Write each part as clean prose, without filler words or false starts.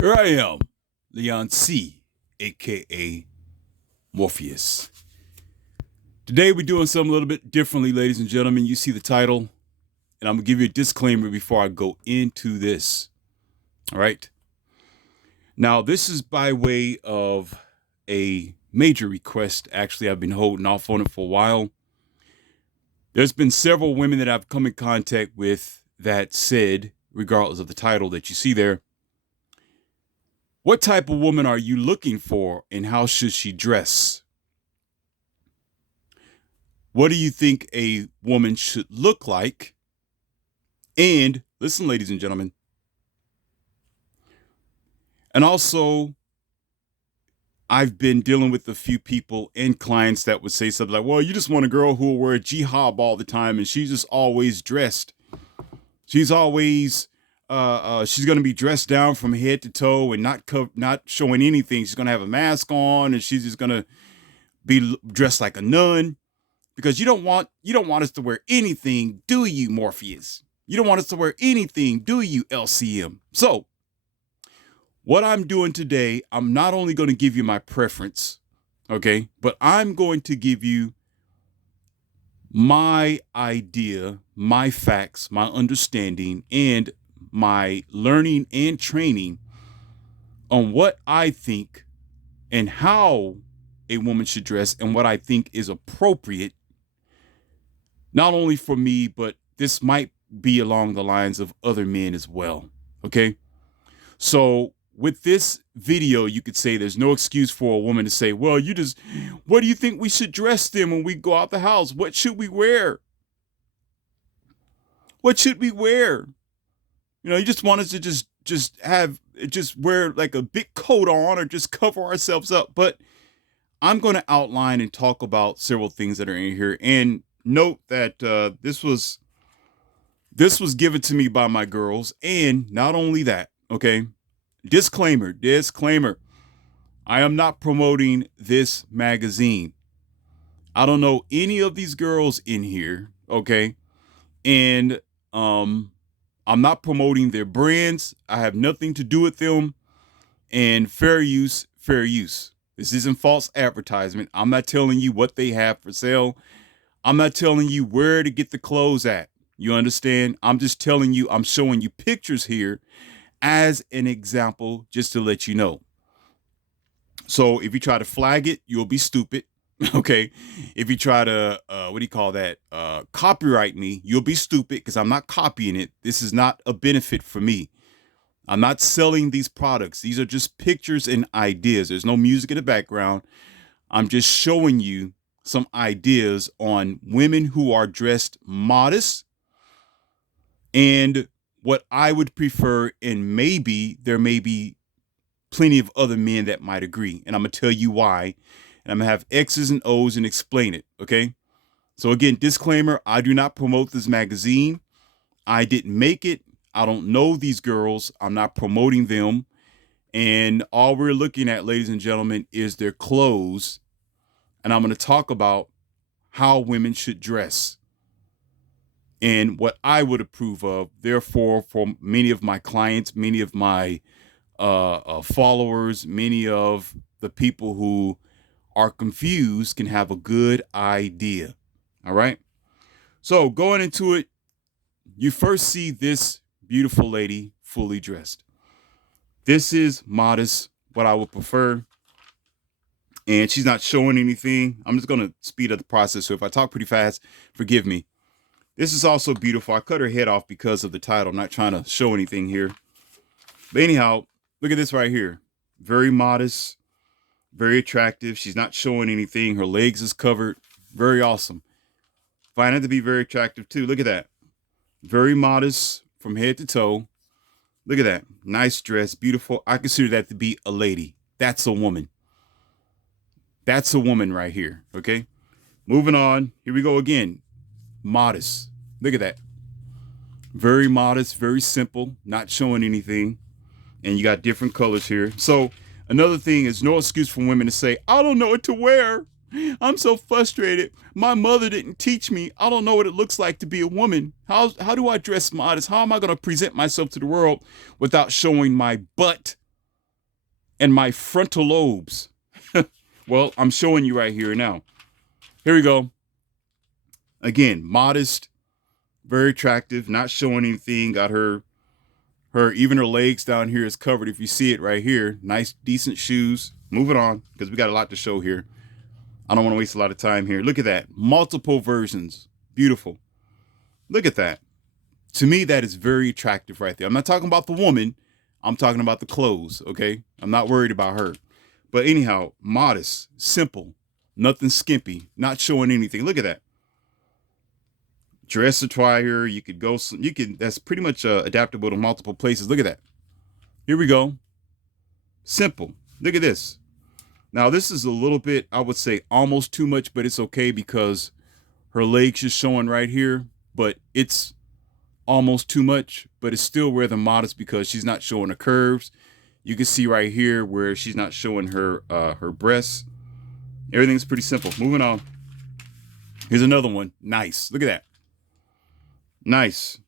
Here I am, Leon C., aka Morpheus. Today we're doing something a little bit differently, ladies and gentlemen. You see the title, and I'm gonna give you a disclaimer before I go into this. All right. Now, this is by way of a major request. Actually, I've been holding off on it for a while. There's been several women that I've come in contact with that said, regardless of the title that you see there, what type of woman are you looking for and how should she dress? What do you think a woman should look like? And listen, ladies and gentlemen, and also, I've been dealing with a few people and clients that would say something like, well, you just want a girl who will wear a jihad all the time and she's just always dressed. She's always, she's going to be dressed down from head to toe and not showing anything. She's going to have a mask on and she's just going to be dressed like a nun. Because you don't want us to wear anything, do you, Morpheus? You don't want us to wear anything, do you, LCM? So, what I'm doing today, I'm not only going to give you my preference, okay, but I'm going to give you my idea, my facts, my understanding, and my learning and training on what I think and how a woman should dress and what I think is appropriate, not only for me, but this might be along the lines of other men as well. Okay. So with this video, you could say there's no excuse for a woman to say, well, what do you think we should dress then when we go out the house? What should we wear? What should we wear? You know, you just want us to just wear like a big coat on or just cover ourselves up. But I'm going to outline and talk about several things that are in here. And note that this was given to me by my girls, and not only that, okay, disclaimer, I am not promoting this magazine. I don't know any of these girls in here, okay, and I'm not promoting their brands. I have nothing to do with them, and fair use. This isn't false advertisement. I'm not telling you what they have for sale. I'm not telling you where to get the clothes at. You understand? I'm just telling you, I'm showing you pictures here as an example, just to let you know. So if you try to flag it, you'll be stupid. Okay. If you try to, copyright me, you'll be stupid because I'm not copying it. This is not a benefit for me. I'm not selling these products. These are just pictures and ideas. There's no music in the background. I'm just showing you some ideas on women who are dressed modest and what I would prefer, and maybe there may be plenty of other men that might agree. And I'm going to tell you why. And I'm going to have X's and O's and explain it. Okay. So again, disclaimer, I do not promote this magazine. I didn't make it. I don't know these girls. I'm not promoting them. And all we're looking at, ladies and gentlemen, is their clothes. And I'm going to talk about how women should dress and what I would approve of. Therefore, for many of my clients, many of my followers, many of the people who are confused can have a good idea. All right. So going into it, you first see this beautiful lady fully dressed. This is modest, what I would prefer. And she's not showing anything. I'm just going to speed up the process. So if I talk pretty fast, forgive me. This is also beautiful. I cut her head off because of the title. I'm not trying to show anything here. But anyhow, look at this right here. Very modest, very attractive. She's not showing anything. Her legs is covered. Very awesome. Find it to be very attractive too. Look at that. Very modest from head to toe. Look at that. Nice dress. Beautiful. I consider that to be a lady. That's a woman. That's a woman right here. Okay. Moving on. Here we go again. Modest. Look at that. Very modest, very simple, not showing anything. And you got different colors here. So another thing is no excuse for women to say, I don't know what to wear. I'm so frustrated. My mother didn't teach me. I don't know what it looks like to be a woman. How do I dress modest? How am I going to present myself to the world without showing my butt? and my frontal lobes. Well, I'm showing you right here now. Here we go. Again, modest, very attractive, not showing anything. Got her even her legs down here is covered. If you see it right here, nice, decent shoes. Moving on, because we got a lot to show here. I don't want to waste a lot of time here. Look at that. Multiple versions. Beautiful. Look at that. To me, that is very attractive right there. I'm not talking about the woman. I'm talking about the clothes, okay? I'm not worried about her. But anyhow, modest, simple, nothing skimpy, not showing anything. Look at that. Dress attire, you could go, that's pretty much adaptable to multiple places. Look at that. Here we go. Simple. Look at this. Now, this is a little bit, I would say almost too much, but it's okay because her legs is showing right here, but it's almost too much, but it's still rather modest because she's not showing the curves. You can see right here where she's not showing her breasts. Everything's pretty simple. Moving on. Here's another one. Nice. Look at that. Nice.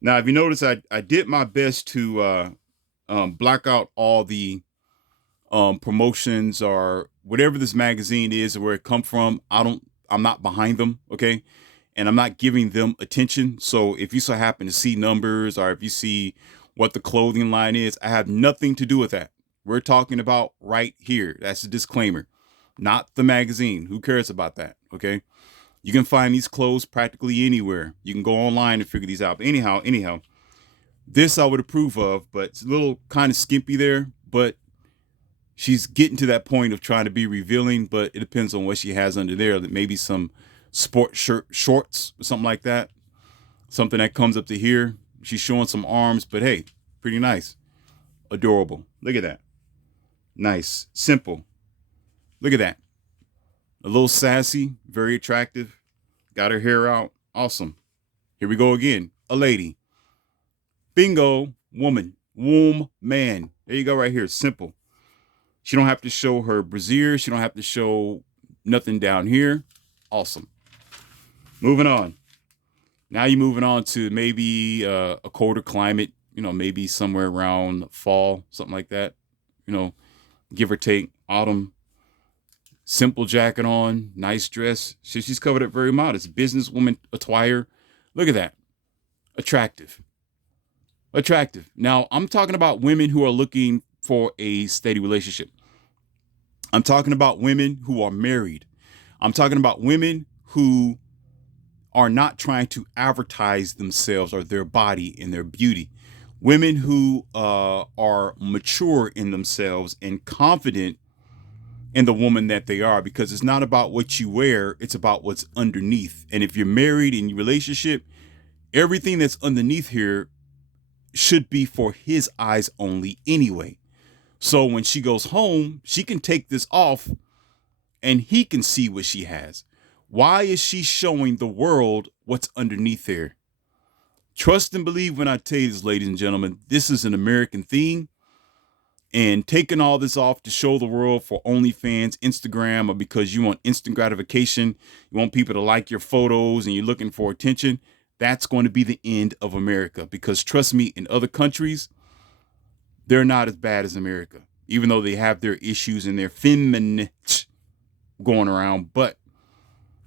Now, if you notice, I did my best to block out all the promotions or whatever this magazine is or where it come from. I'm not behind them, okay? And I'm not giving them attention. So if you so happen to see numbers or if you see what the clothing line is, I have nothing to do with that. We're talking about right here. That's a disclaimer, not the magazine. Who cares about that, okay? You can find these clothes practically anywhere. You can go online and figure these out. But anyhow, this I would approve of, but it's a little kind of skimpy there, but she's getting to that point of trying to be revealing, but it depends on what she has under there. Maybe some sport shorts or something like that. Something that comes up to here. She's showing some arms, but hey, pretty nice. Adorable. Look at that. Nice. Simple. Look at that. A little sassy, very attractive. Got her hair out. Awesome. Here we go again. A lady. Bingo. Woman. Womb. Man. There you go right here. Simple. She don't have to show her brassiere. She don't have to show nothing down here. Awesome. Moving on. Now you're moving on to maybe a colder climate, maybe somewhere around fall, something like that, give or take, autumn. Simple jacket on, nice dress. She's covered it very modest. Businesswoman attire. Look at that. Attractive. Attractive. Now, I'm talking about women who are looking for a steady relationship. I'm talking about women who are married. I'm talking about women who are not trying to advertise themselves or their body and their beauty. Women who are mature in themselves and confident in the woman that they are, because it's not about what you wear, it's about what's underneath. And if you're married in your relationship, everything that's underneath here should be for his eyes only anyway. So when she goes home, she can take this off and he can see what she has. Why is she showing the world what's underneath there? Trust and believe when I tell you this, ladies and gentlemen, this is an American thing. And taking all this off to show the world for OnlyFans, Instagram, or because you want instant gratification, you want people to like your photos and you're looking for attention, that's going to be the end of America. Because trust me, in other countries, they're not as bad as America, even though they have their issues and their femininity going around. But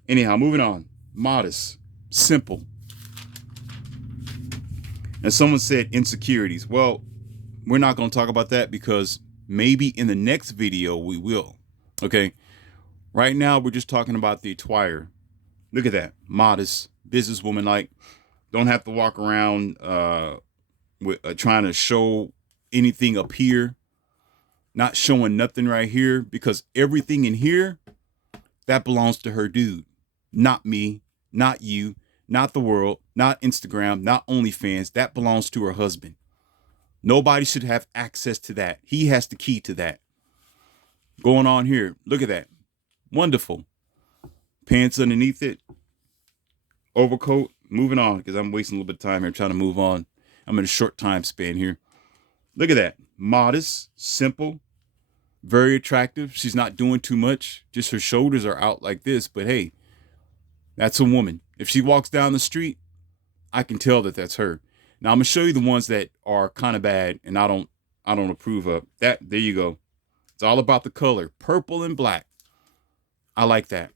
anyhow, moving on. Modest, simple. And someone said insecurities. Well, we're not going to talk about that because maybe in the next video we will. Okay. Right now, we're just talking about the attire. Look at that. Modest, businesswoman like. Don't have to walk around with trying to show anything up here. Not showing nothing right here, because everything in here, that belongs to her dude. Not me, not you, not the world, not Instagram, not OnlyFans. That belongs to her husband. Nobody should have access to that. He has the key to that. Going on here. Look at that. Wonderful. Pants underneath it. Overcoat. Moving on, because I'm wasting a little bit of time here trying to move on. I'm in a short time span here. Look at that. Modest, simple, very attractive. She's not doing too much. Just her shoulders are out like this. But hey, that's a woman. If she walks down the street, I can tell that that's her. Now I'm gonna show you the ones that are kind of bad, and I don't I don't approve of. That, there you go. It's all about the color, purple and black. I like that.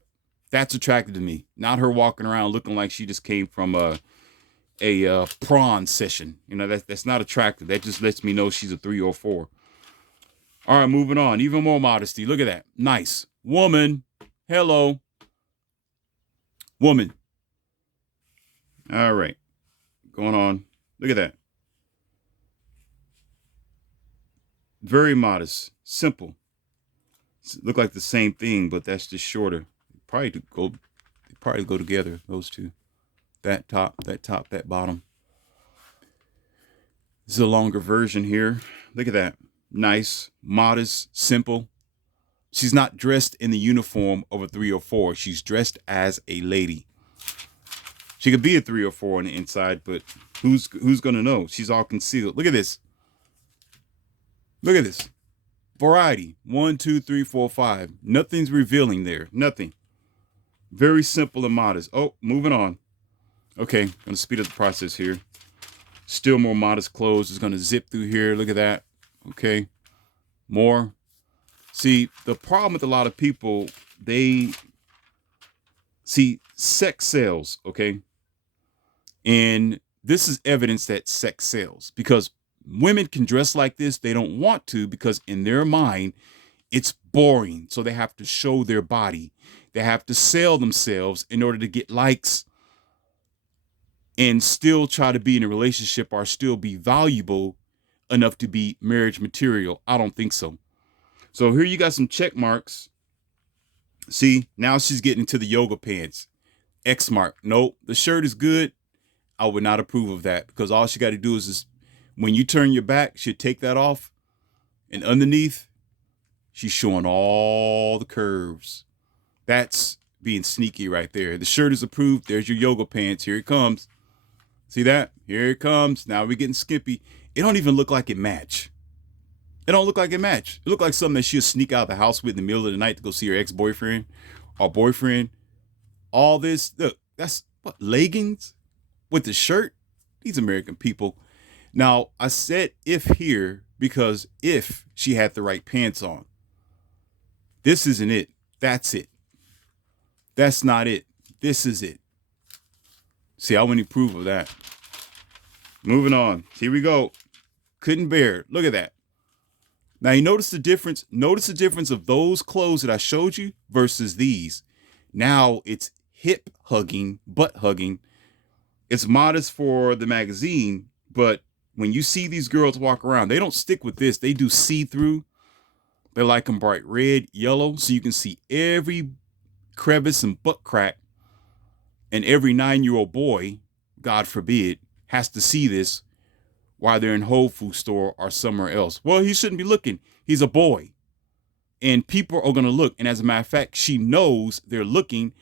That's attractive to me. Not her walking around looking like she just came from a prawn session. You know, that's not attractive. That just lets me know she's a 3 or 4. All right, moving on. Even more modesty. Look at that. Nice. Woman. Hello. Woman. All right. Going on. Look at that. Very modest. Simple. Look like the same thing, but that's just shorter. Probably go together, those two. That top, that bottom. This is a longer version here. Look at that. Nice, modest, simple. She's not dressed in the uniform of a 3 or 4. She's dressed as a lady. She could be a 3 or 4 on the inside, but who's gonna know? She's all concealed. Look at this. Look at this. Variety. 1, 2, 3, 4, 5. Nothing's revealing there. Nothing. Very simple and modest. Oh, moving on. Okay, gonna speed up the process here. Still more modest clothes. It's gonna zip through here. Look at that. Okay. More. See, the problem with a lot of people, they see sex sells, okay? And this is evidence that sex sells because women can dress like this. They don't want to because in their mind, it's boring. So they have to show their body. They have to sell themselves in order to get likes and still try to be in a relationship or still be valuable enough to be marriage material. I don't think so. So here you got some check marks. See, now she's getting into the yoga pants. X mark. Nope. The shirt is good. I would not approve of that because all she got to do is just, when you turn your back, she'll take that off. And underneath, she's showing all the curves. That's being sneaky right there. The shirt is approved. There's your yoga pants. Here it comes. See that? Here it comes. Now we're getting skimpy. It don't even look like it match. It don't look like it match. It look like something that she'll sneak out of the house with in the middle of the night to go see her ex-boyfriend or boyfriend. All this, look, that's what, leggings with the shirt? These American people. Now, I said if here because if she had the right pants on. This isn't it. That's it. That's not it. This is it. See, I wouldn't approve of that. Moving on. Here we go. Couldn't bear it. Look at that. Now you notice the difference. Notice the difference of those clothes that I showed you versus these. Now it's hip hugging, butt hugging. It's modest for the magazine, but when you see these girls walk around, they don't stick with this. They do see-through. They like them bright red, yellow, so you can see every crevice and butt crack. And every 9-year-old boy, God forbid, has to see this while they're in Whole Foods store or somewhere else. Well, he shouldn't be looking. He's a boy. And people are going to look. And as a matter of fact, she knows they're looking.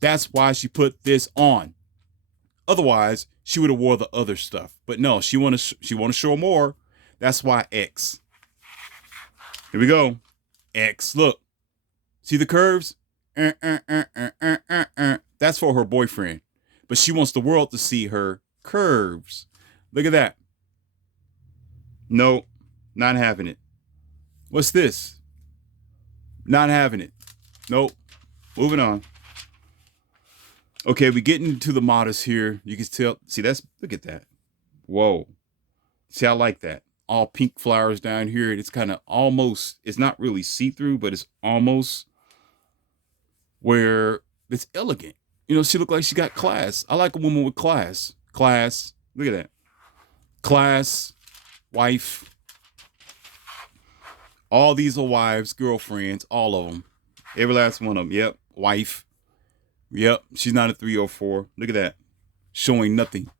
That's why she put this on. Otherwise, she would have wore the other stuff. But no, she want to show more. That's why X. Here we go. X. Look. See the curves? That's for her boyfriend. But she wants the world to see her curves. Look at that. No, not having it. What's this? Not having it. Nope. Moving on. Okay, we getting into the modest here. You can tell. See, look at that. Whoa. See, I like that. All pink flowers down here. It's kind of almost, it's not really see-through, but it's almost where it's elegant. You know, she look like she got class. I like a woman with class. Class. Look at that. Class. Wife. All these are wives, girlfriends, all of them. Every last one of them. Yep. Wife. Yep. She's not a 3 or 4. Look at that. Showing nothing.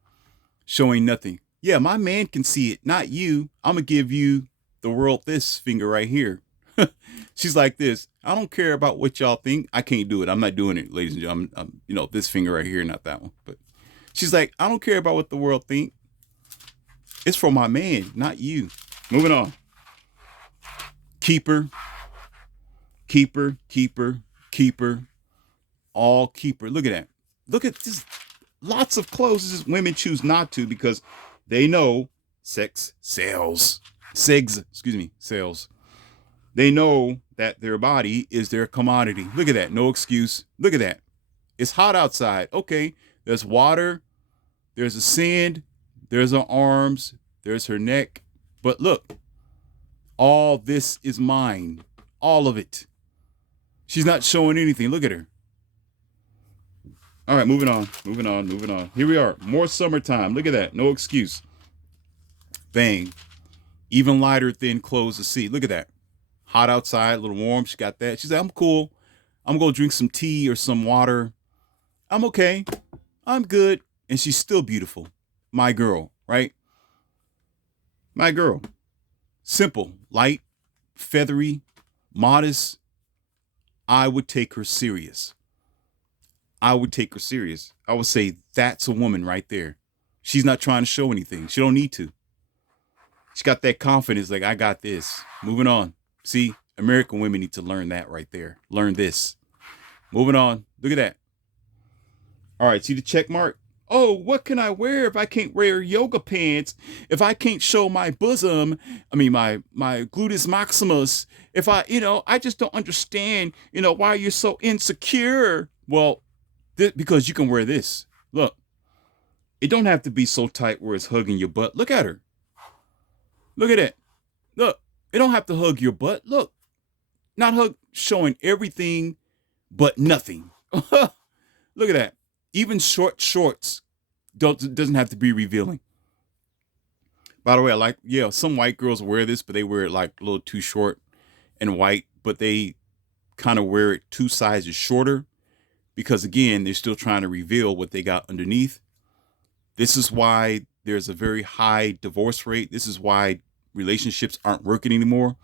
Showing nothing. Yeah, my man can see it, not you. I'm going to give you the world this finger right here. She's like this. I don't care about what y'all think. I can't do it. I'm not doing it, ladies and gentlemen. I'm this finger right here, not that one. But she's like, I don't care about what the world think. It's for my man, not you. Moving on. Keeper. Keeper, keeper, keeper. All keeper. Look at that. Look at this. Lots of clothes. This is women choose not to because they know sex sells. SIGs, excuse me, sales. They know that their body is their commodity. Look at that. No excuse. Look at that. It's hot outside. Okay. There's water. There's a sand. There's her arms. There's her neck. But look, all this is mine. All of it. She's not showing anything. Look at her. All right, moving on. Moving on. Moving on. Here we are. More summertime. Look at that. No excuse. Bang. Even lighter, thin clothes to see. Look at that. Hot outside, a little warm. She got that. She's like, I'm cool. I'm going to drink some tea or some water. I'm okay. I'm good. And she's still beautiful. My girl, right? My girl. Simple, light, feathery, modest. I would take her serious. I would take her serious. I would say that's a woman right there. She's not trying to show anything. She don't need to. She got that confidence, like, I got this. Moving on. See, American women need to learn that right there. Learn this. Moving on. Look at that. All right, see the check mark? Oh, what can I wear if I can't wear yoga pants? If I can't show my bosom, my gluteus maximus, if I just don't understand, why you're so insecure. Well, because you can wear this. Look, it don't have to be so tight where it's hugging your butt. Look at her. Look at it. Look, it don't have to hug your butt. Look, not showing everything but nothing. Look at that. Even short shorts doesn't have to be revealing. By the way, some white girls wear this, but they wear it like a little too short and white, but they kind of wear it 2 sizes shorter because, again, they're still trying to reveal what they got underneath. This is why there's a very high divorce rate. This is why relationships aren't working anymore.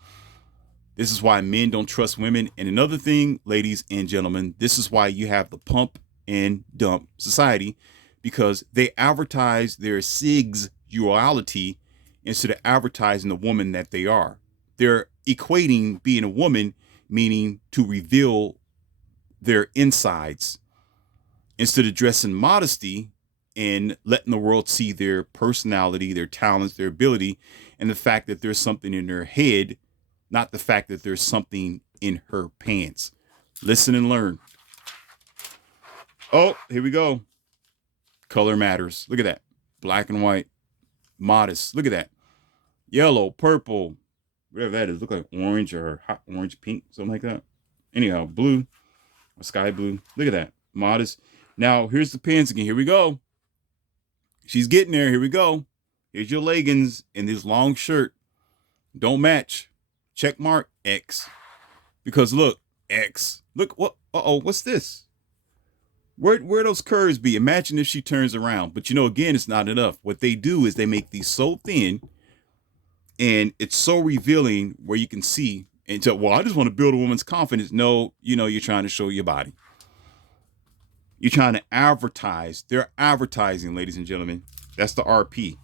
This is why men don't trust women. And another thing, ladies and gentlemen, this is why you have the pump and dump society, because they advertise their sexuality instead of advertising the woman that they are. They're equating being a woman, meaning to reveal their insides, instead of dressing modesty and letting the world see their personality, their talents, their ability, and the fact that there's something in their head, not the fact that there's something in her pants. Listen and learn. Oh, here we go. Color matters. Look at that. Black and white. Modest. Look at that. Yellow, purple, whatever that is. Look like orange or hot orange, pink, something like that. Anyhow, blue or sky blue. Look at that. Modest. Now, here's the pants again. Here we go. She's getting there. Here we go. Here's your leggings and this long shirt. Don't match. Check mark X. Because look, X. Look, what? Uh-oh, what's this? Where those curves be? Imagine if she turns around. But again, it's not enough. What they do is they make these so thin and it's so revealing where you can see. And so, well, I just want to build a woman's confidence. No, you're trying to show your body. You're trying to advertise. They're advertising, ladies and gentlemen. That's the RP.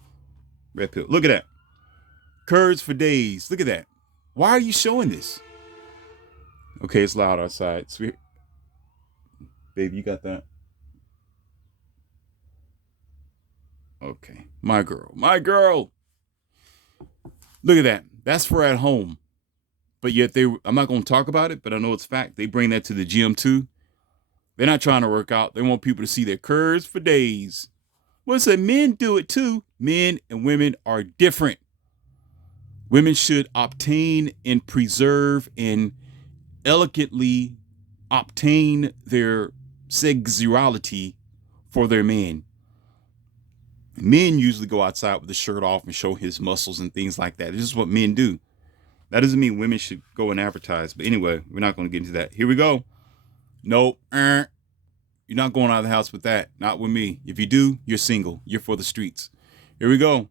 Red pill. Look at that. Curves for days. Look at that. Why are you showing this? Okay, it's loud outside. Sweet. Baby, you got that? Okay. My girl. My girl. Look at that. That's for at home. But yet I'm not going to talk about it, but I know it's fact. They bring that to the gym too. They're not trying to work out. They want people to see their curves for days. Well, say men do it too. Men and women are different. Women should obtain and preserve and elegantly obtain their sexuality for their man. Men usually go outside with the shirt off and show his muscles and things like that. This is what men do. That doesn't mean women should go and advertise. But anyway, we're not going to get into that. Here we go. Nope. You're not going out of the house with that. Not with me. If you do, you're single. You're for the streets. Here we go.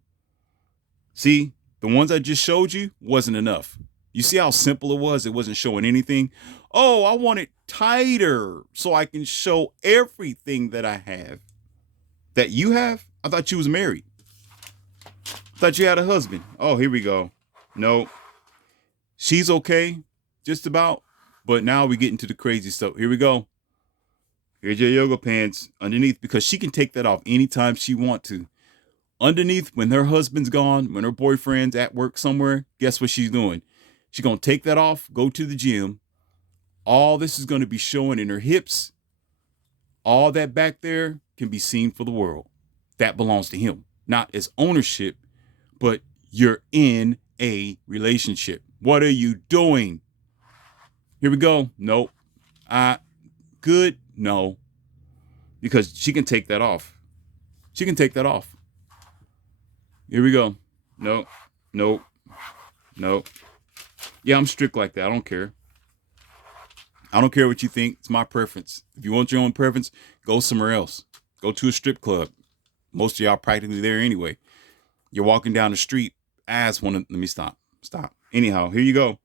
See, the ones I just showed you wasn't enough. You see how simple it was? It wasn't showing anything. Oh, I want it tighter so I can show everything that I have. That you have? I thought you was married. I thought you had a husband. Oh, here we go. No. She's okay, just about. But now we get into the crazy stuff. Here we go. Here's your yoga pants underneath, because she can take that off anytime she want to. Underneath, when her husband's gone, when her boyfriend's at work somewhere, guess what she's doing? She's going to take that off, go to the gym. All this is going to be showing in her hips. All that back there can be seen for the world. That belongs to him, not as ownership, but you're in a relationship. What are you doing? Here we go. Nope. Good. No. Because she can take that off. She can take that off. Here we go. Nope. Nope. Nope. Yeah, I'm strict like that. I don't care. I don't care what you think. It's my preference. If you want your own preference, go somewhere else. Go to a strip club. Most of y'all practically there anyway. You're walking down the street. Let me stop. Stop. Anyhow, here you go.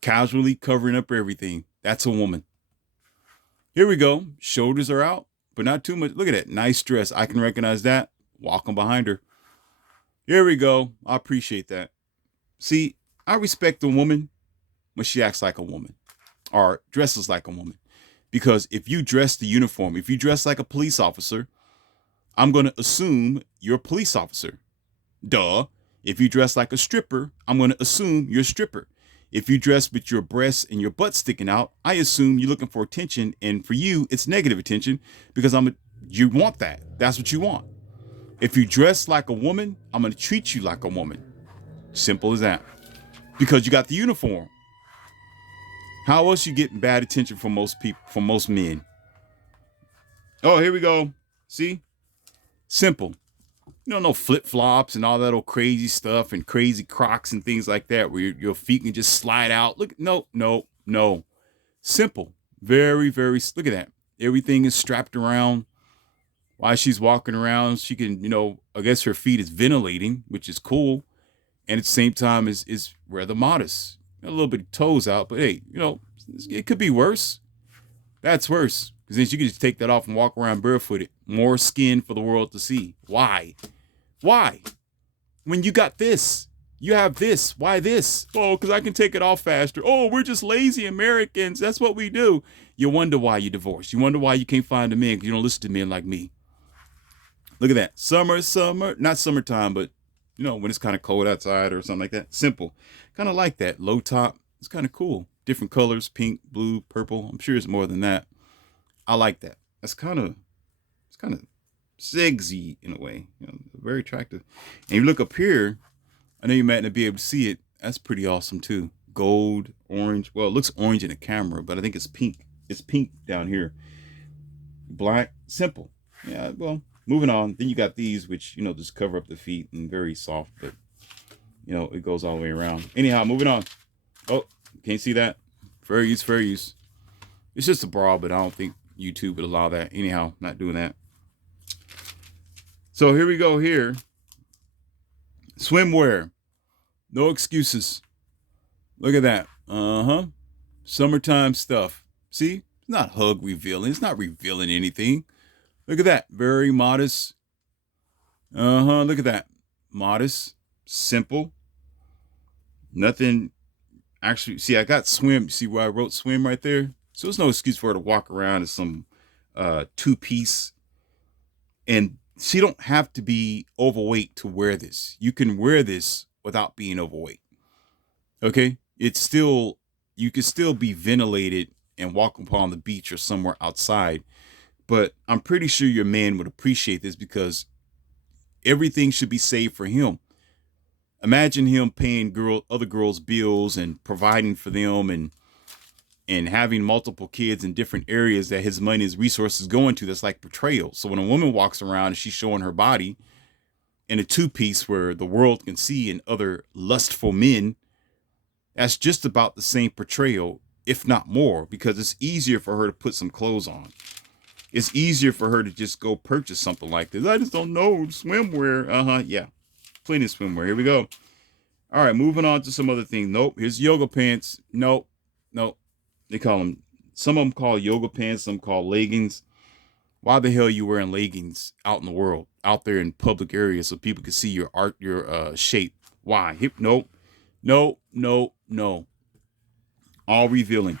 Casually covering up everything. That's a woman. Here we go. Shoulders are out, but not too much. Look at that. Nice dress. I can recognize that. Walking behind her. Here we go. I appreciate that. See, I respect a woman when she acts like a woman or dresses like a woman. Because if you dress the uniform, if you dress like a police officer, I'm going to assume you're a police officer. Duh. If you dress like a stripper, I'm going to assume you're a stripper. If you dress with your breasts and your butt sticking out, I assume you're looking for attention. And for you, it's negative attention because you want that. That's what you want. If you dress like a woman, I'm going to treat you like a woman. Simple as that. Because you got the uniform. How else you getting bad attention from most people, from most men? Oh, here we go. See? Simple. You know, no flip-flops and all that old crazy stuff and crazy Crocs and things like that where your feet can just slide out. Look, no. Simple. Very, very, look at that. Everything is strapped around. While she's walking around, she can, I guess her feet is ventilating, which is cool. And at the same time is rather modest. A little bit of toes out, but hey, it could be worse. That's worse. Because then you could just take that off and walk around barefooted. More skin for the world to see. Why? When you got this, you have this. Why this? Oh, because I can take it off faster. Oh, we're just lazy Americans. That's what we do. You wonder why you divorced. You wonder why you can't find a man because you don't listen to men like me. Look at that. Summer, not summertime, but when it's kind of cold outside or something like that. Simple. Kind of like that. Low top. It's kind of cool. Different colors, pink, blue, purple. I'm sure it's more than that. I like that. It's kind of ziggy in a way. Very attractive. And you look up here, I know you might not be able to see it. That's pretty awesome too. Gold, orange. Well, it looks orange in the camera, but I think it's pink. It's pink down here. Black. Simple. Yeah, well, moving on. Then you got these, which, just cover up the feet and very soft, but, it goes all the way around. Anyhow, moving on. Oh, can't see that? Fair use. It's just a bra, but I don't think YouTube would allow that. Anyhow, not doing that. So here we go here. Swimwear. No excuses. Look at that. Summertime stuff. See? It's not hug revealing. It's not revealing anything. Look at that. Very modest. Look at that. Modest. Simple. Nothing. Actually, see, I got swim. See where I wrote swim right there? So there's no excuse for her to walk around in some two-piece. And she don't have to be overweight to wear this. You can wear this without being overweight. Okay? You can still be ventilated and walk upon the beach or somewhere outside. But I'm pretty sure your man would appreciate this because everything should be saved for him. Imagine him paying other girls' bills and providing for them and having multiple kids in different areas that his money, his resources go into. That's like betrayal. So when a woman walks around and she's showing her body in a two-piece where the world can see and other lustful men, that's just about the same portrayal, if not more, because it's easier for her to put some clothes on. It's easier for her to just go purchase something like this. I just don't know. Swimwear. Yeah. Plenty of swimwear. Here we go. All right. Moving on to some other things. Nope. Here's yoga pants. Nope. They call them, some of them call yoga pants. Some call leggings. Why the hell are you wearing leggings out in the world, out there in public areas so people can see your shape? Why? Nope. All revealing.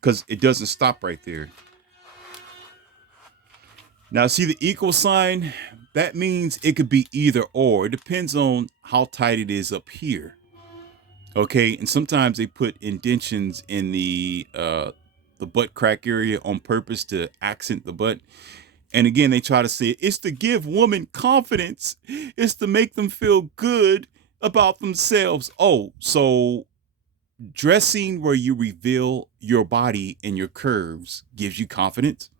Because it doesn't stop right there. Now, see the equal sign? That means it could be either or. It depends on how tight it is up here. Okay, and sometimes they put indentions in the butt crack area on purpose to accent the butt. And again, they try to say it's to give women confidence. It's to make them feel good about themselves. Oh, so dressing where you reveal your body and your curves gives you confidence.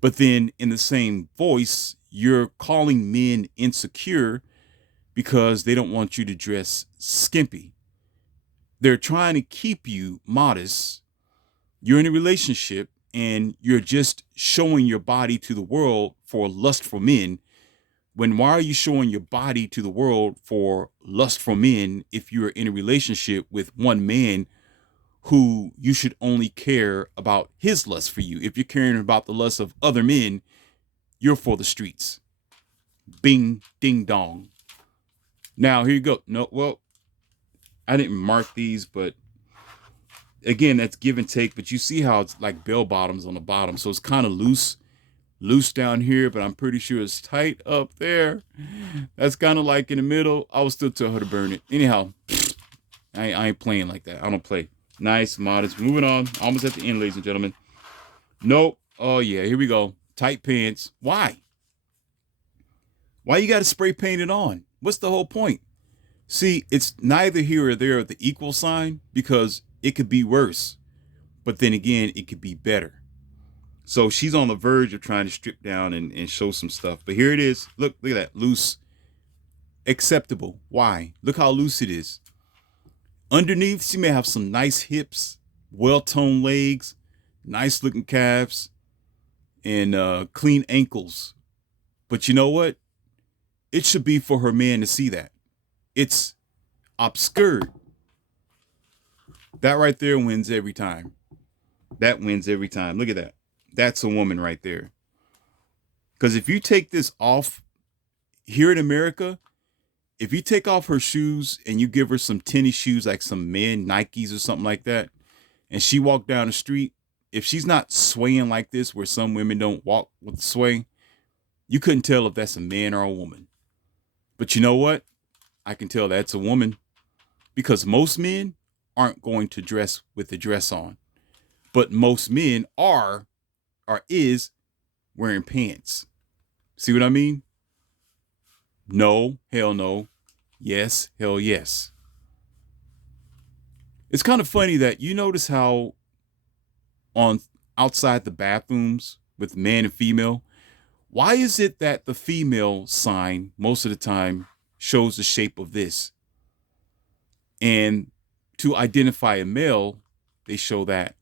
But then in the same voice, you're calling men insecure because they don't want you to dress skimpy. They're trying to keep you modest. You're in a relationship and you're just showing your body to the world for lustful men. When why are you showing your body to the world for lustful men if you're in a relationship with one man who you should only care about his lust for you? If you're caring about the lust of other men, you're for the streets. Bing, ding, dong. Now, here you go. No, well, I didn't mark these, but again, that's give and take. But you see how it's like bell bottoms on the bottom. So it's kind of loose down here, but I'm pretty sure it's tight up there. That's kind of like in the middle. I will still tell her to burn it. Anyhow, I ain't playing like that. I don't play. Nice, modest. Moving on. Almost at the end, ladies and gentlemen. Nope. Oh, yeah. Here we go. Tight pants. Why? Why you got to spray paint it on? What's the whole point? See, it's neither here or there the equal sign because it could be worse. But then again, it could be better. So she's on the verge of trying to strip down and show some stuff. But here it is. Look at that. Loose. Acceptable. Why? Look how loose it is. Underneath, she may have some nice hips, well-toned legs, nice looking calves, and clean ankles. But you know what? It should be for her man to see that. It's obscured. That right there wins every time. That wins every time. Look at that. That's a woman right there. Because if you take this off here in America, if you take off her shoes and you give her some tennis shoes, like some men Nikes or something like that, and she walked down the street, if she's not swaying like this, where some women don't walk with sway, you couldn't tell if that's a man or a woman. But you know what? I can tell that's a woman because most men aren't going to dress with the dress on, but most men are or is wearing pants. See what I mean? No, hell no. Yes, hell yes. It's kind of funny that you notice how on outside the bathrooms with man and female, why is it that the female sign most of the time shows the shape of this? And to identify a male, they show that.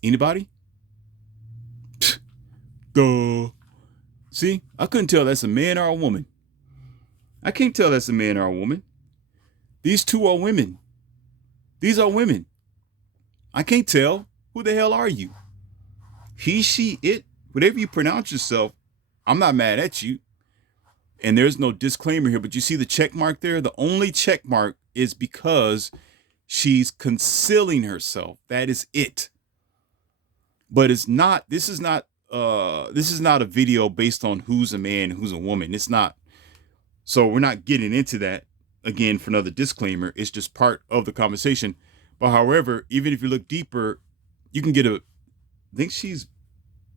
Anybody? Duh. See, I couldn't tell that's a man or a woman. I can't tell that's a man or a woman. These two are women. These are women. I can't tell. Who the hell are you? He, she, it, whatever you pronounce yourself, I'm not mad at you. And there's no disclaimer here, but you see the check mark there? The only check mark is because she's concealing herself. That is it. But it's not, this is not a video based on who's a man, who's a woman. It's not. So we're not getting into that again for another disclaimer. It's just part of the conversation. But however, even if you look deeper, you can get I think she's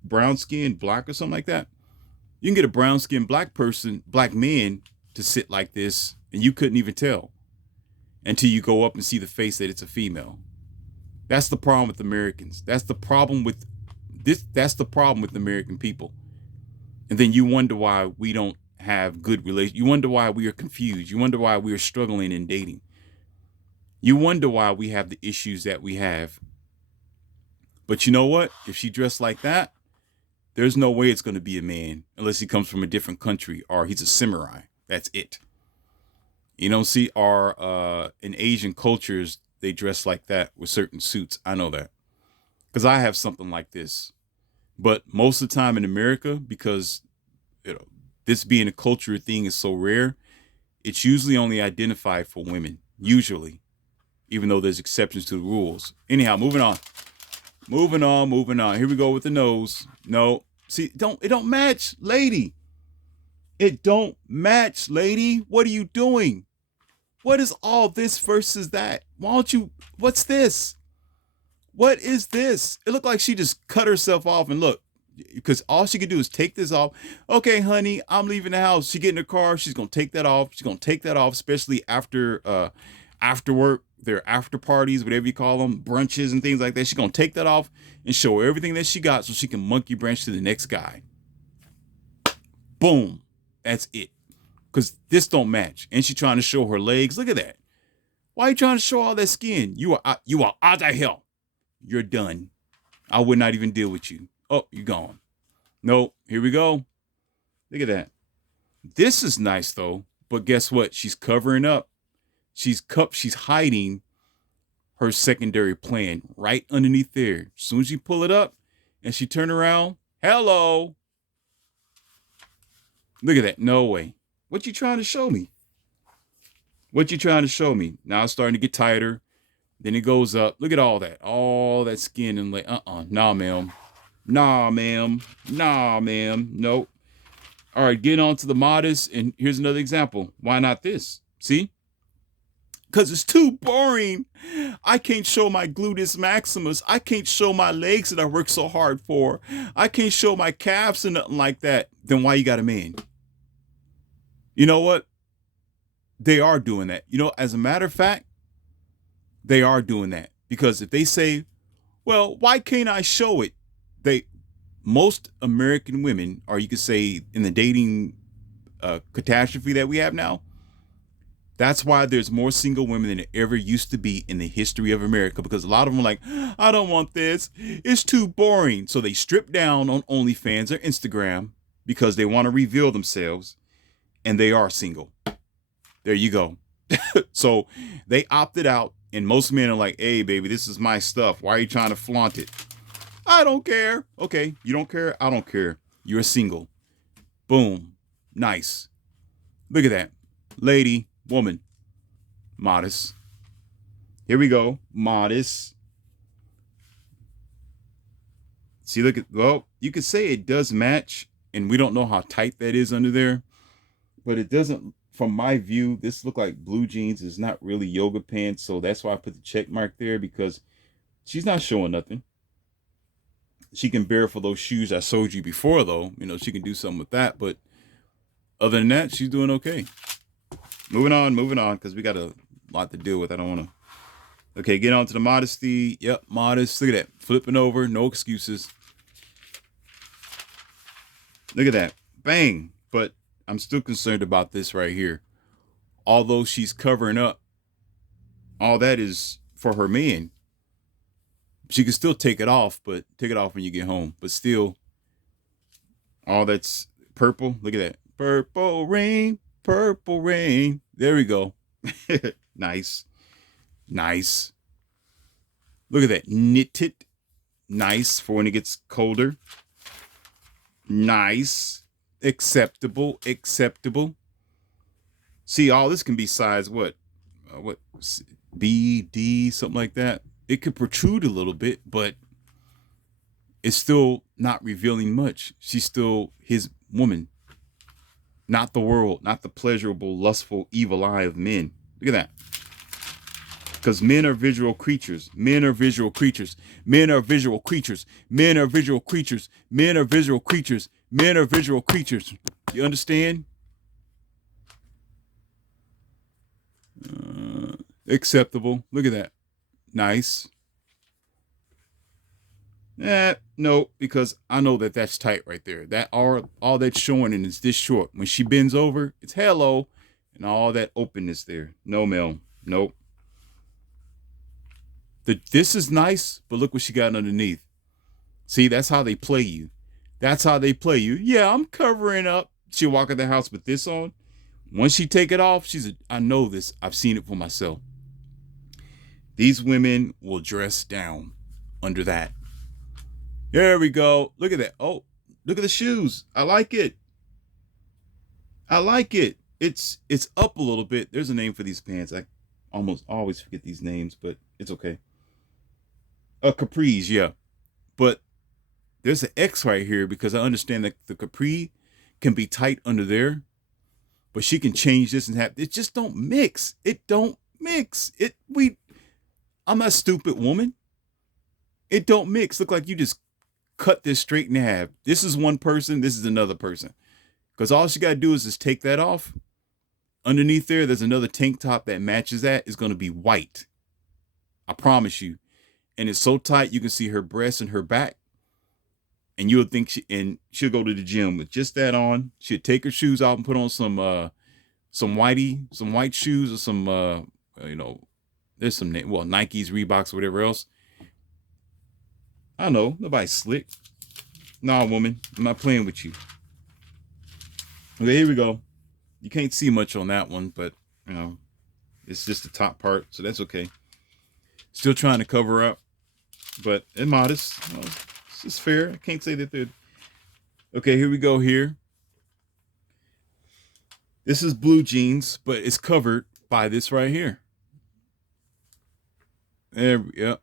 brown skinned, black or something like that. You can get a brown skinned black person, black man to sit like this, and you couldn't even tell until you go up and see the face that it's a female. That's the problem with Americans. That's the problem with this. That's the problem with American people. And then you wonder why we don't have good relations. You wonder why we are confused. You wonder why we are struggling in dating. You wonder why we have the issues that we have. But you know what? If she dressed like that, there's no way it's going to be a man unless he comes from a different country or he's a samurai. That's it. You don't see our in Asian cultures, they dress like that with certain suits. I know that because I have something like this. But most of the time in America, because you know this being a culture thing is so rare, It's usually only identified for women, usually, even though there's exceptions to the rules. Anyhow, moving on. Moving on, moving on. Here we go with the nose. No. See, it don't match, lady. It don't match, lady. What are you doing? What is all this versus that? Why don't you what's this? What is this? It looked like she just cut herself off and look, because all she could do is take this off. Okay, honey, I'm leaving the house. She get in the car, she's gonna take that off. She's gonna take that off, especially after work, their after parties, whatever you call them, brunches and things like that. She's gonna take that off and show her everything that she got so she can monkey branch to the next guy. Boom. That's it. Because this don't match. And she trying to show her legs. Look at that. Why are you trying to show all that skin? You are out of hell. You're done. I would not even deal with you. Oh, you're gone. Nope. Here we go. Look at that. This is nice though. But guess what? She's covering up. She's hiding her secondary plan right underneath there. As soon as you pull it up and she turn around, hello. Look at that. No way. What you trying to show me? What you trying to show me? Now it's starting to get tighter. Then it goes up. Look at all that skin and like, nah, ma'am. Nah, ma'am. Nah, ma'am. Nope. All right, getting on to the modest. And here's another example. Why not this? See? Because it's too boring. I can't show my gluteus maximus. I can't show my legs that I worked so hard for. I can't show my calves and nothing like that. Then why you got a man? You know what? They are doing that. You know, as a matter of fact, they are doing that. Because if they say, well, why can't I show it? Most American women, or you could say in the dating catastrophe that we have now, that's why there's more single women than there ever used to be in the history of America, because a lot of them are like, I don't want this. It's too boring. So they strip down on OnlyFans or Instagram because they want to reveal themselves, and they are single. There you go. So they opted out, and most men are like, hey, baby, this is my stuff. Why are you trying to flaunt it? I don't care. Okay, you don't care? I don't care. You're single. Boom. Nice. Look at that. Lady, woman, modest. Here we go. Modest. See, look at, well, you could say it does match, and we don't know how tight that is under there, but it doesn't, from my view, this look like blue jeans. It's not really yoga pants, so that's why I put the check mark there, because she's not showing nothing. She can bear for those shoes I sold you before, though. You know, she can do something with that, but other than that, she's doing okay. Moving on, because we got a lot to deal with. I don't want to. Okay, get on to the modesty. Yep, modest. Look at that. Flipping over. No excuses. Look at that. Bang. But I'm still concerned about this right here. Although she's covering up, all that is for her man. She can still take it off, but take it off when you get home. But still, all that's purple. Look at that. Purple rain. Purple rain. There we go. Nice. Nice. Look at that. Knitted. Nice for when it gets colder. Nice. Acceptable. Acceptable. See, all this can be size what? B, D, something like that. It could protrude a little bit, but it's still not revealing much. She's still his woman. Not the world, not the pleasurable, lustful, evil eye of men. Look at that. Because men are visual creatures. Men are visual creatures. Men are visual creatures. Men are visual creatures. Men are visual creatures. Men are visual creatures. You understand? Acceptable. Look at that. Nice. No, because I know that that's tight right there. That all that's showing and it's this short. When she bends over, it's hello, and all that openness there. No, Mel. Nope. This is nice, but look what she got underneath. See, that's how they play you. That's how they play you. Yeah, I'm covering up. She'll walk in the house with this on. Once she take it off, I know this. I've seen it for myself. These women will dress down under that. There we go. Look at that. Oh, look at the shoes. I like it. I like it. It's up a little bit. There's a name for these pants. I almost always forget these names, but it's okay. Capris, yeah. But there's an X right here because I understand that the capri can be tight under there, but she can change this and have it just don't mix. It don't mix. I'm not a stupid woman. It don't mix. Look like you just cut this straight in half. This is one person, this is another person. Because all she gotta do is just take that off. Underneath there's another tank top that matches that. It's gonna be white. I promise you. And it's so tight you can see her breasts and her back. And you'll think she'll go to the gym with just that on. She'll take her shoes off and put on some white shoes or some there's some Nikes, Reeboks, whatever else. I know, nobody's slick. Nah, woman, I'm not playing with you. Okay, here we go. You can't see much on that one, but it's just the top part, so that's okay. Still trying to cover up, but it's modest. It's fair. I can't say that they're okay. Here we go. Here, this is blue jeans, but it's covered by this right here. There, yeah,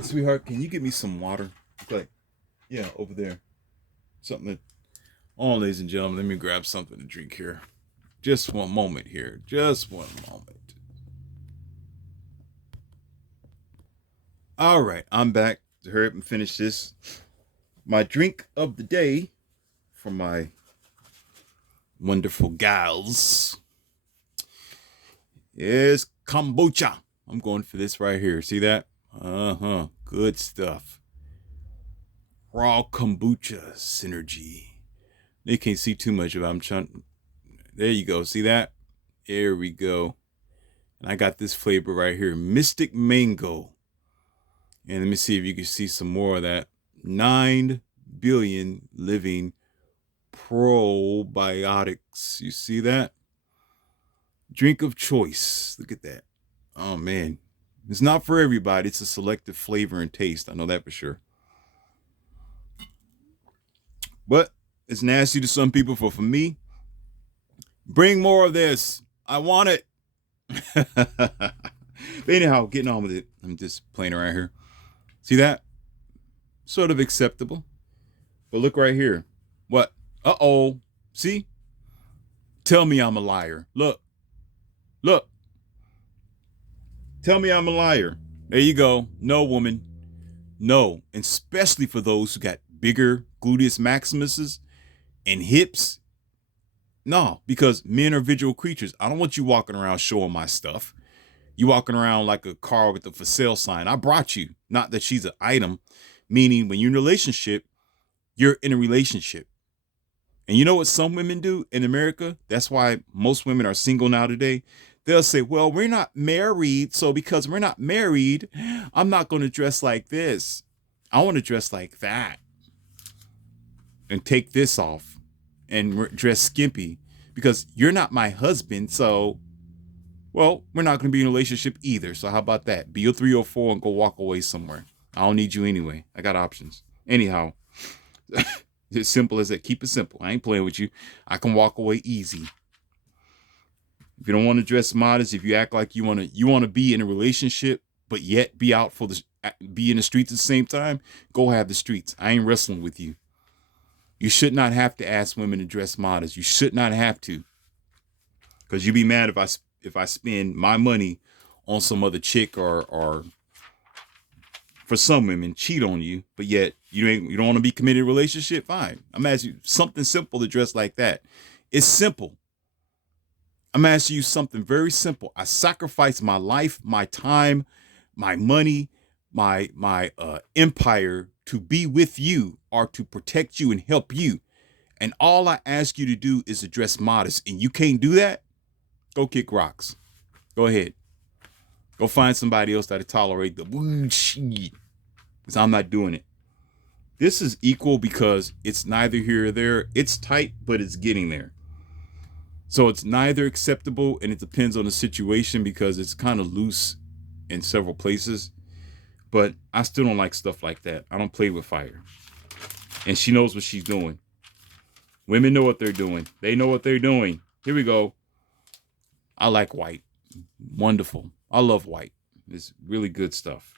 Sweetheart, can you get me some water? Okay, yeah, over there. Something that. Oh, ladies and gentlemen, let me grab something to drink here. Just one moment here. Just one moment. All right, I'm back to hurry up and finish this. My drink of the day from my wonderful gals is kombucha. I'm going for this right here. See that? Good stuff. Raw kombucha synergy. They can't see too much of it. I'm trying. There you go. See that? There we go. And I got this flavor right here, Mystic Mango. And let me see if you can see some more of that. 9 billion living probiotics. You see that? Drink of choice. Look at that. Oh, man. It's not for everybody. It's a selective flavor and taste. I know that for sure. But it's nasty to some people. For me, bring more of this. I want it. But anyhow, getting on with it. I'm just playing around here. See that? Sort of acceptable. But look right here. What? Uh-oh. See? Tell me I'm a liar. Look. Look. Tell me I'm a liar. There you go. No, woman. No. And especially for those who got bigger gluteus maximuses and hips. No, because men are visual creatures. I don't want you walking around showing my stuff. You walking around like a car with a for sale sign. I brought you. Not that she's an item. Meaning when you're in a relationship, you're in a relationship. And you know what some women do in America? That's why most women are single now today. They'll say, well, we're not married. So because we're not married, I'm not going to dress like this. I want to dress like that. And take this off and dress skimpy because you're not my husband. So, well, we're not going to be in a relationship either. So how about that? Be a 304 and go walk away somewhere. I don't need you anyway. I got options. Anyhow, it's simple as that. Keep it simple. I ain't playing with you. I can walk away easy. If you don't want to dress modest, if you act like you want to be in a relationship, but yet be in the streets at the same time, go have the streets. I ain't wrestling with you. You should not have to ask women to dress modest. You should not have to. Because you'd be mad if I spend my money on some other chick or for some women cheat on you, but yet you don't want to be committed to a relationship. Fine. I'm asking you something simple to dress like that. It's simple. I'm asking you something very simple. I sacrificed my life, my time, my money, my empire to be with you or to protect you and help you. And all I ask you to do is to dress modest. And you can't do that? Go kick rocks. Go ahead. Go find somebody else that'll tolerate the bullshit. Because I'm not doing it. This is equal because it's neither here or there. It's tight, but it's getting there. So it's neither acceptable, and it depends on the situation because it's kind of loose in several places. But I still don't like stuff like that. I don't play with fire. And she knows what she's doing. Women know what they're doing. They know what they're doing. Here we go. I like white. Wonderful. I love white. It's really good stuff.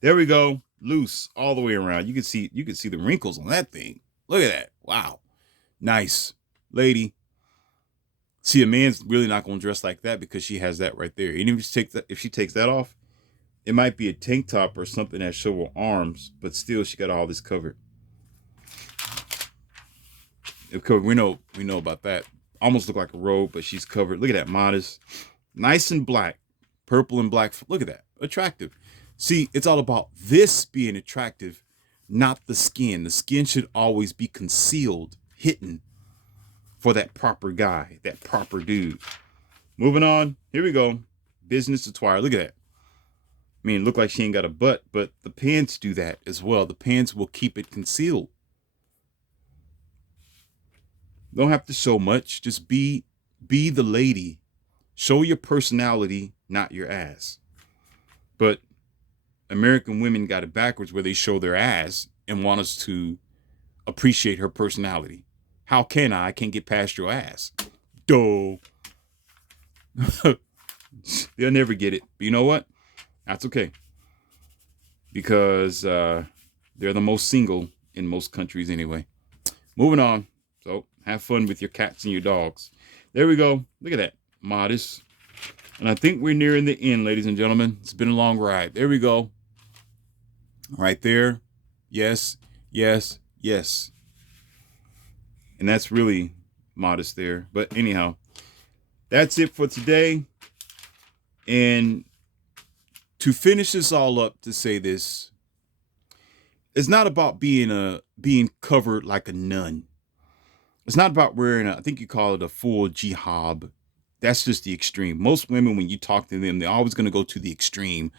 There we go. Loose all the way around. You can see the wrinkles on that thing. Look at that. Wow. Nice. Lady. See, a man's really not going to dress like that because she has that right there. And if she takes that off, it might be a tank top or something that show her arms, but still she got all this covered. We know about that. Almost look like a robe, but she's covered. Look at that, modest. Nice and black. Purple and black. Look at that. Attractive. See, it's all about this being attractive, not the skin. The skin should always be concealed, hidden for that proper guy, that proper dude. Moving on. Here we go. Business attire. Look at that. I mean, it looked like she ain't got a butt, but the pants do that as well. The pants will keep it concealed. Don't have to show much. Just be the lady. Show your personality, not your ass. But American women got it backwards where they show their ass and want us to appreciate her personality. How can I? I can't get past your ass. Duh. They'll never get it. But you know what? That's okay. Because they're the most single in most countries anyway. Moving on. So have fun with your cats and your dogs. There we go. Look at that. Modest. And I think we're nearing the end, ladies and gentlemen. It's been a long ride. There we go. Right there. Yes, yes, yes. And that's really modest there. But anyhow, that's it for today. And to finish this all up, to say this, it's not about being covered like a nun. It's not about wearing I think you call it a full jihad. That's just the extreme. Most women, when you talk to them, they're always going to go to the extreme.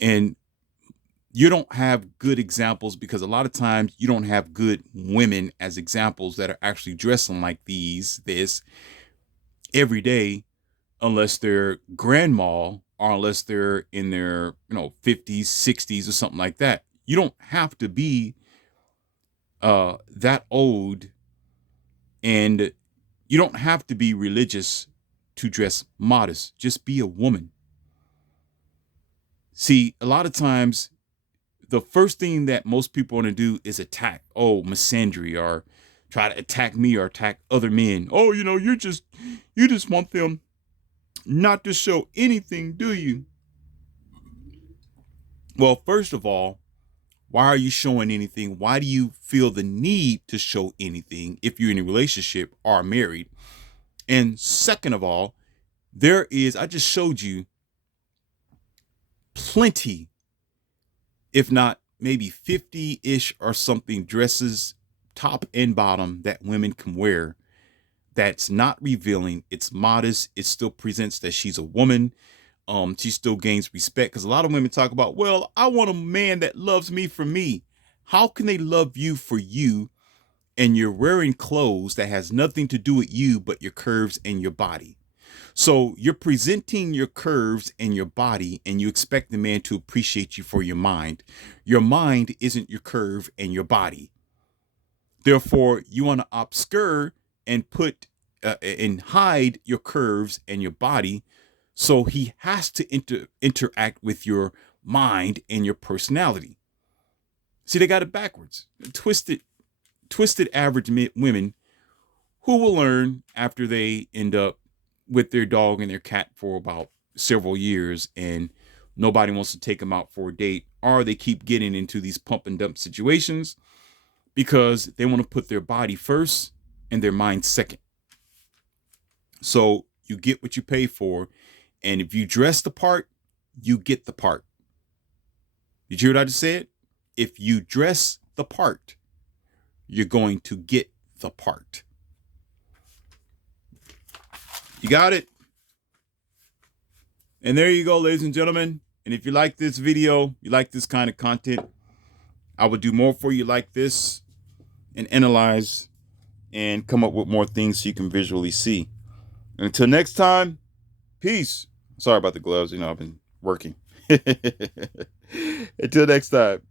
And you don't have good examples because a lot of times you don't have good women as examples that are actually dressing like this every day, unless they're grandma or unless they're in their 50s, 60s or something like that. You don't have to be that old, and you don't have to be religious to dress modest. Just be a woman. See, a lot of times the first thing that most people want to do is attack. Oh, misandry, or try to attack me or attack other men. Oh, you just want them not to show anything, do you? Well, first of all, why are you showing anything? Why do you feel the need to show anything if you're in a relationship or married? And second of all, I just showed you plenty, if not maybe 50-ish or something, dresses, top and bottom, that women can wear that's not revealing. It's modest. It still presents that she's a woman. She still gains respect, because a lot of women talk about, well, I want a man that loves me for me. How can they love you for you and you're wearing clothes that has nothing to do with you but your curves and your body? So you're presenting your curves and your body, and you expect the man to appreciate you for your mind. Your mind isn't your curve and your body. Therefore, you want to obscure and put and hide your curves and your body. So he has to interact with your mind and your personality. See, they got it backwards. Twisted average women who will learn after they end up with their dog and their cat for about several years, and nobody wants to take them out for a date, or they keep getting into these pump and dump situations because they want to put their body first and their mind second. So you get what you pay for. And if you dress the part, you get the part. Did you hear what I just said? If you dress the part, you're going to get the part. You got it? And there you go, ladies and gentlemen. And if you like this video, you like this kind of content, I will do more for you like this and analyze and come up with more things so you can visually see. And until next time, peace. Sorry about the gloves. I've been working. Until next time.